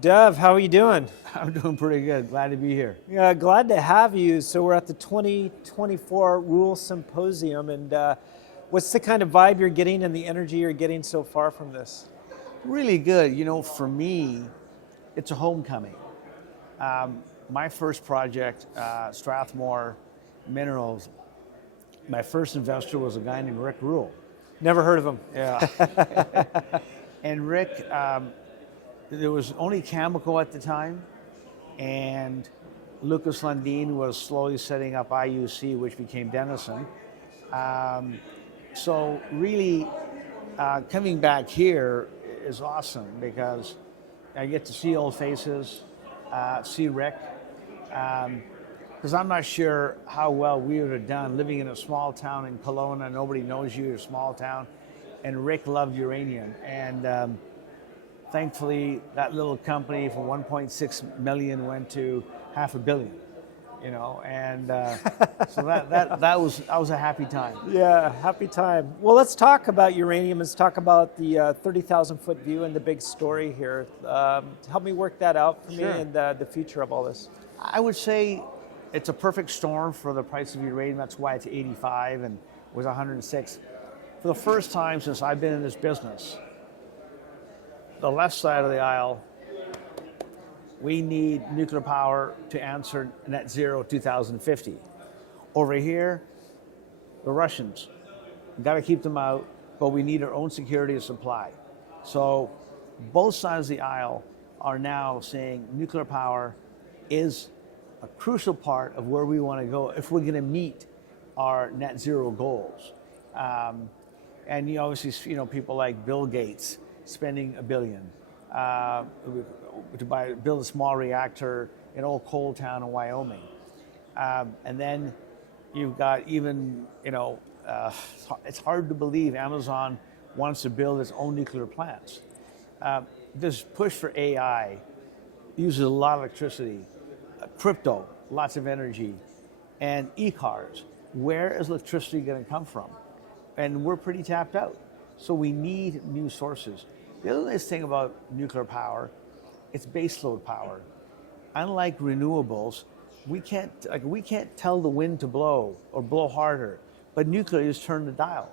Dev, how are you doing? I'm doing pretty good. Glad to be here. Yeah, glad to have you. So we're at the 2024 Rule Symposium, and what's the kind of vibe you're getting and the energy you're getting so far from this? Really good. You know, for me, it's a homecoming. My first project, Strathmore Minerals, my first investor was a guy named Rick Rule. Never heard of him. Yeah. And Rick, there was only Cameco at the time, and Lucas Lundin was slowly setting up IUC, which became Denison. So really, coming back here is awesome because I get to see old faces, see Rick, because I'm not sure how well we would have done living in a small town in Kelowna. Nobody knows you, you're a small town, and Rick loved uranium. And thankfully, that little company from 1.6 million went to $500 million, you know, and so that was a happy time. Yeah, happy time. Well, let's talk about uranium. Let's talk about the 30,000-foot view and the big story here. Help me work that out for me and the future of all this. I would say it's a perfect storm for the price of uranium. That's why it's 85 and was 106. For the first time since I've been in this business, the left side of the aisle, we need nuclear power to answer net zero 2050. Over here, the Russians, we've got to keep them out, but we need our own security of supply. So both sides of the aisle are now saying nuclear power is a crucial part of where we want to go if we're going to meet our net zero goals. And you obviously, you know, people like Bill Gates spending $1 billion to build a small reactor in old coal town in Wyoming. And then you've got even, you know, it's hard to believe Amazon wants to build its own nuclear plants. This push for AI uses a lot of electricity, crypto, lots of energy, and e-cars. Where is electricity going to come from? And we're pretty tapped out. So we need new sources. The other nice thing about nuclear power, it's baseload power. Unlike renewables, we can't tell the wind to blow or blow harder, but nuclear just turn the dial.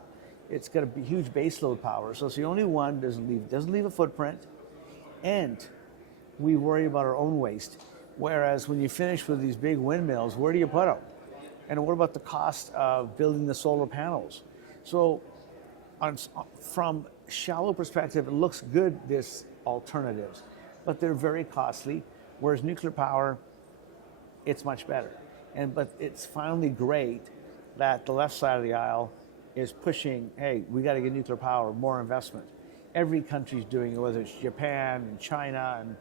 It's got a huge baseload power, so it's the only one doesn't leave a footprint, and we worry about our own waste. Whereas when you finish with these big windmills, where do you put them? And what about the cost of building the solar panels? So from shallow perspective, it looks good, this alternatives, but they're very costly, whereas nuclear power, it's much better. But it's finally great that the left side of the aisle is pushing, hey, we got to get nuclear power, more investment. Every country's doing it, whether it's Japan and China, and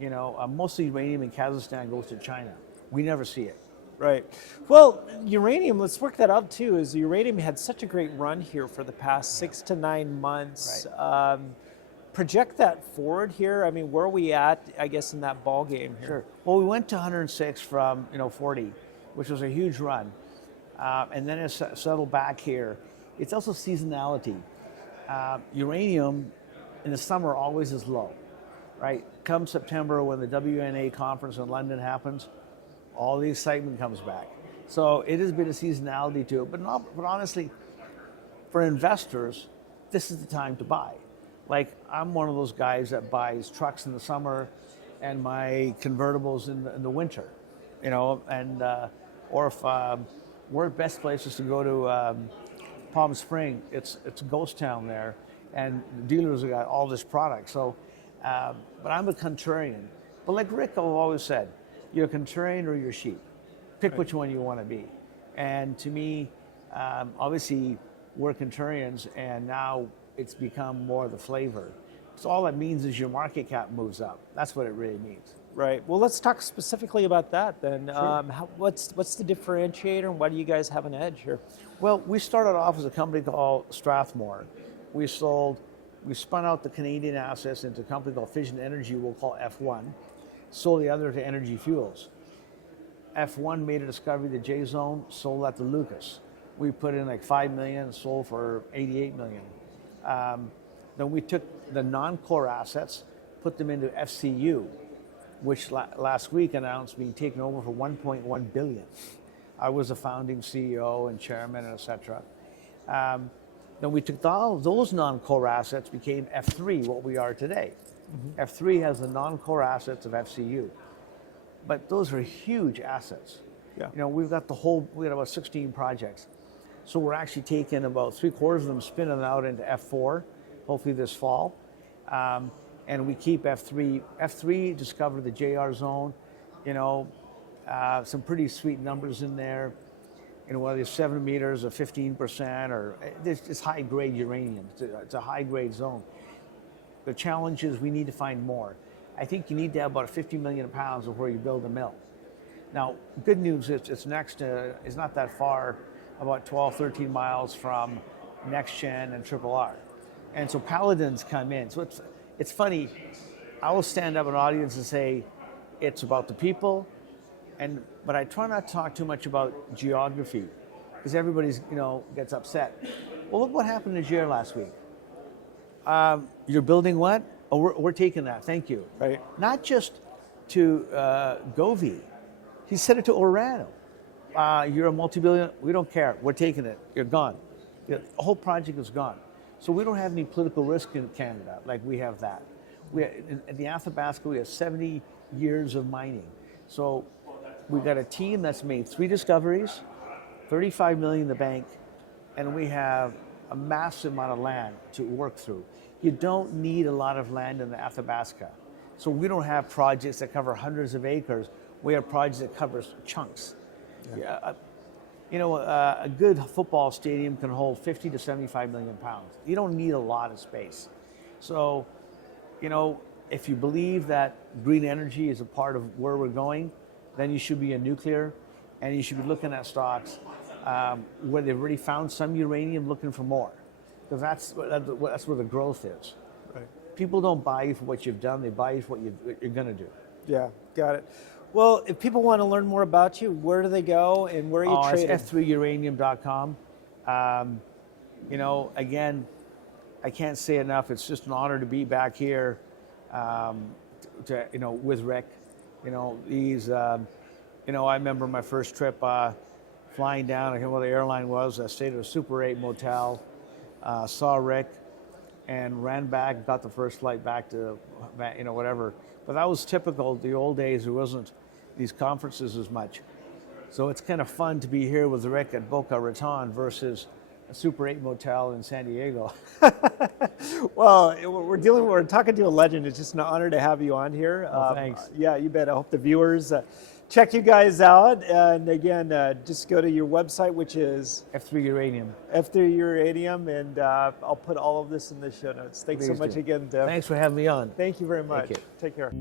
you know, mostly uranium in Kazakhstan goes to China. We never see it. Right. Well, uranium, let's work that out too, is uranium had such a great run here for the past 6 to 9 months. Right. Project that forward here. I mean, where are we at, I guess, in that ball game here? Sure. Well, we went to 106 from 40, which was a huge run. And then it's settled back here. It's also seasonality. Uranium in the summer always is low, right? Come September when the WNA conference in London happens, all the excitement comes back. So it has been a seasonality to it, but honestly, for investors, this is the time to buy. Like, I'm one of those guys that buys trucks in the summer and my convertibles in the winter, you know, and or if we're at best places to go to Palm Spring, it's a ghost town there, and the dealers have got all this product. So, but I'm a contrarian. But like Rick always said, you're a contrarian or you're sheep. Pick Right. which one you want to be. And to me, obviously, we're contrarians, and now it's become more the flavor. So all that means is your market cap moves up. That's what it really means. Right. Well, let's talk specifically about that then. Sure. What's the differentiator, and why do you guys have an edge here? Well, we started off as a company called Strathmore. We spun out the Canadian assets into a company called Fission Energy, we'll call F1, sold the other to Energy Fuels. F1 made a discovery, the J Zone, sold that to Lucas. We put in like 5 million, sold for 88 million. Then we took the non-core assets, put them into FCU, which last week announced being taken over for 1.1 billion. I was the founding CEO and chairman, et cetera. Then we took all those non-core assets, became F3, what we are today. Mm-hmm. F3 has the non-core assets of FCU. But those are huge assets. Yeah. You know, we got about 16 projects. So we're actually taking about 3/4 of them, spinning them out into F4, hopefully this fall. And we keep F3. F3 discovered the JR zone, you know, some pretty sweet numbers in there. You know, whether it's 7 meters or 15%, or it's high grade uranium. It's a high grade zone. The challenge is we need to find more. I think you need to have about 50 million pounds of where you build a mill. Now, good news is it's not that far, about 12, 13 miles from NextGen and RRR. And so Paladins come in. So it's funny, I will stand up in an audience and say, it's about the people, but I try not to talk too much about geography, because everybody's, you know, gets upset. Well, look what happened to Jer last week. You're building what? Oh, we're taking that, thank you. Right. Not just to Govey, he said it to Orano. You're a multi-billion, we don't care, we're taking it, you're gone. The whole project is gone. So we don't have any political risk in Canada like we have that. At the Athabasca, we have 70 years of mining. So we've got a team that's made 3 discoveries, 35 million in the bank, and we have a massive amount of land to work through. You don't need a lot of land in the Athabasca. So we don't have projects that cover hundreds of acres. We have projects that cover chunks. Yeah. You know, a good football stadium can hold 50 to 75 million pounds. You don't need a lot of space. So, you know, if you believe that green energy is a part of where we're going, then you should be in nuclear, and you should be looking at stocks where they've already found some uranium, looking for more, because that's where the growth is. Right. People don't buy you for what you've done; they buy you for what you're going to do. Yeah, got it. Well, if people want to learn more about you, where do they go, and where are you trading? It's F3Uranium.com. You know, again, I can't say enough. It's just an honor to be back here, with Rick. You know, he's, you know, I remember my first trip flying down. I can't remember what the airline was. I stayed at a Super 8 motel, saw Rick, and ran back, got the first flight back to, you know, whatever. But that was typical. The old days, there wasn't these conferences as much. So it's kind of fun to be here with Rick at Boca Raton versus a Super 8 motel in San Diego. Well, we're talking to a legend. It's just an honor to have you on here. Thanks. Yeah, you bet. I hope the viewers check you guys out. And again, just go to your website, which is F3 Uranium. F3 Uranium, and I'll put all of this in the show notes. Thanks so much again, Deb. Thanks for having me on. Thank you very much. Thank you. Take care.